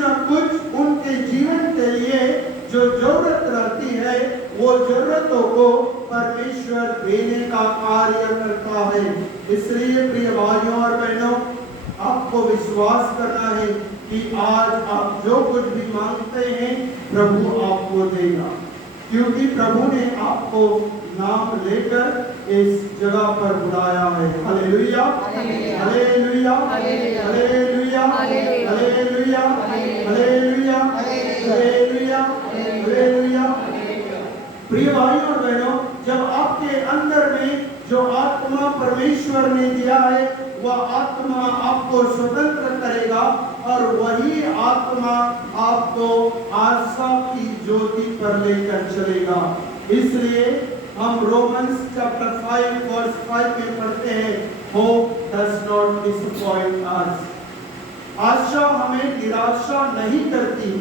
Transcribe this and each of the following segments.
न कुछ उनके जीवन के लिए जो जरूरत रहती है वो जरूरतों को परमेश्वर देने का कार्य करता है। इसलिए प्रिय भाइयों और बहनों, आपको विश्वास करना है कि आज आप जो कुछ भी मांगते हैं प्रभु आपको देगा, क्योंकि प्रभु ने आपको नाम लेकर इस जगह पर बुलाया है। Hallelujah, hallelujah, hallelujah, hallelujah, hallelujah, hallelujah, hallelujah. प्रिय भाइयों और बहनों, जब आपके अंदर में जो आत्मा परमेश्वर ने दिया है वह आत्मा आपको स्वतंत्र करेगा और वही आत्मा आपको आशा की ज्योति पर लेकर चलेगा। इसलिए हम रोमन्स चैप्टर 5 वर्स 5 में पढ़ते हैं, होप डज नॉट डिसअपॉइंट अस। आशा हमें निराशा नहीं करती।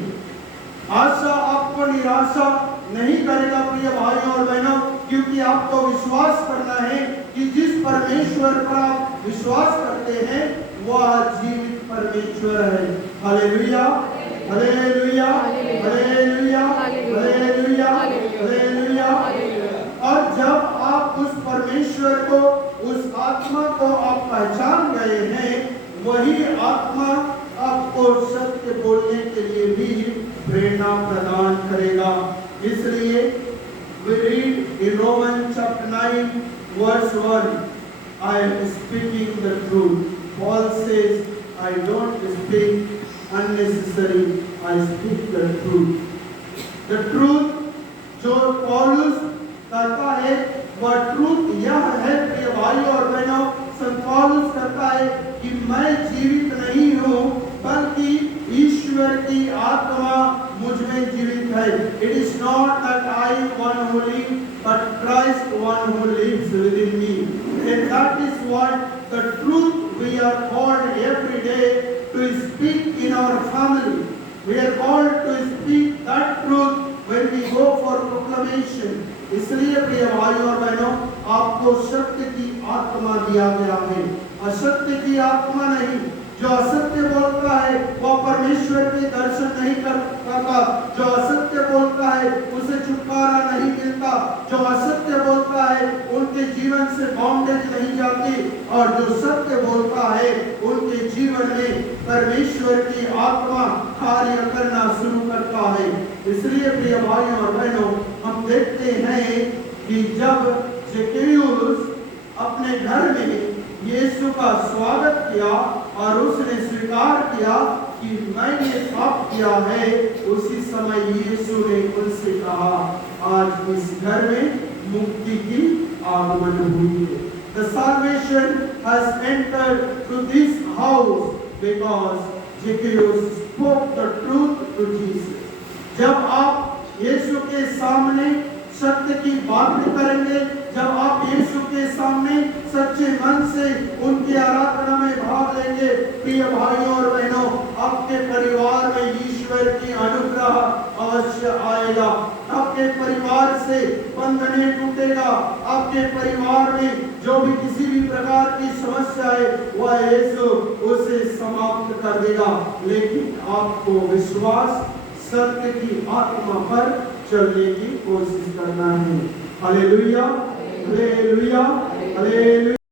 आशा आपको निराशा नहीं करेगा प्रिय भाइयों और बहनों, क्योंकि आपको विश्वास करना है कि जिस परमेश्वर पर आप विश्वास करते हैं वह जीवित परमेश्वर है। Hallelujah, hallelujah, hallelujah, hallelujah, hallelujah. और जब आप उस परमेश्वर को, उस आत्मा को आप पहचान गए हैं, वही आत्मा आपको सत्य बोलने के लिए भी प्रेरणा प्रदान करेगा। इसलिए we read in Romans chapter 9 verse 1, I am speaking the truth. Paul says, I don't speak unnecessary, I speak the truth. The truth जो पौलुस कहता है वह ट्रूथ यह है प्रिय भाइयों और बहनों, संत पौलुस कहता है कि मैं जीवित नहीं हूँ बल्कि ईश्वर की आत्मा मुझ में जीवित है। It is not that I one who live, but Christ one who lives within me. And that is what the truth we are called every day to speak in our family. We are called to speak that truth when we go for proclamation. इसलिए प्रिय भाइयों और बहनों, आपको सत्य की आत्मा दिया गया है, असत्य की आत्मा नहीं। जो असत्य बोलता है वह परमेश्वर के दर्शन नहीं कर पाता। जो असत्य बोलता है उसे छुटकारा नहीं मिलता। जो असत्य बोलता है उनके जीवन से बॉन्डेज नहीं जाती, और जो सत्य बोलता है उनके जीवन में परमेश्वर की आत्मा कार्य करना शुरू करता है। इसलिए प्रिय भाइयों और बहनों, हम देखते हैं कि जब ज़क्कैयुस अपने घर में यीशु का स्वागत किया और उसने स्वीकार किया कि मैंने पाप किया है, उसी समय यीशु ने उनसे कहा, आज इस घर में मुक्ति की आगमन हुई है। The salvation has entered to this house because Zacchaeus spoke the truth to Jesus. जब आप यीशु के सामने सत्य की बात करेंगे, जब आप यीशु के सामने सच्चे मन से उनकी आराधना में भाग लेंगे, प्रिय भाइयों और बहनों, आपके परिवार में ईश्वर की अनुग्रह अवश्य आएगा। आपके परिवार से बंधन टूटेगा। आपके परिवार में जो भी किसी भी प्रकार की समस्या है वह यीशु उसे समाप्त कर देगा। लेकिन आपको विश्वास सत्य की आत्मा पर चलने की कोशिश करना है। Hallelujah, hallelujah, hallelujah.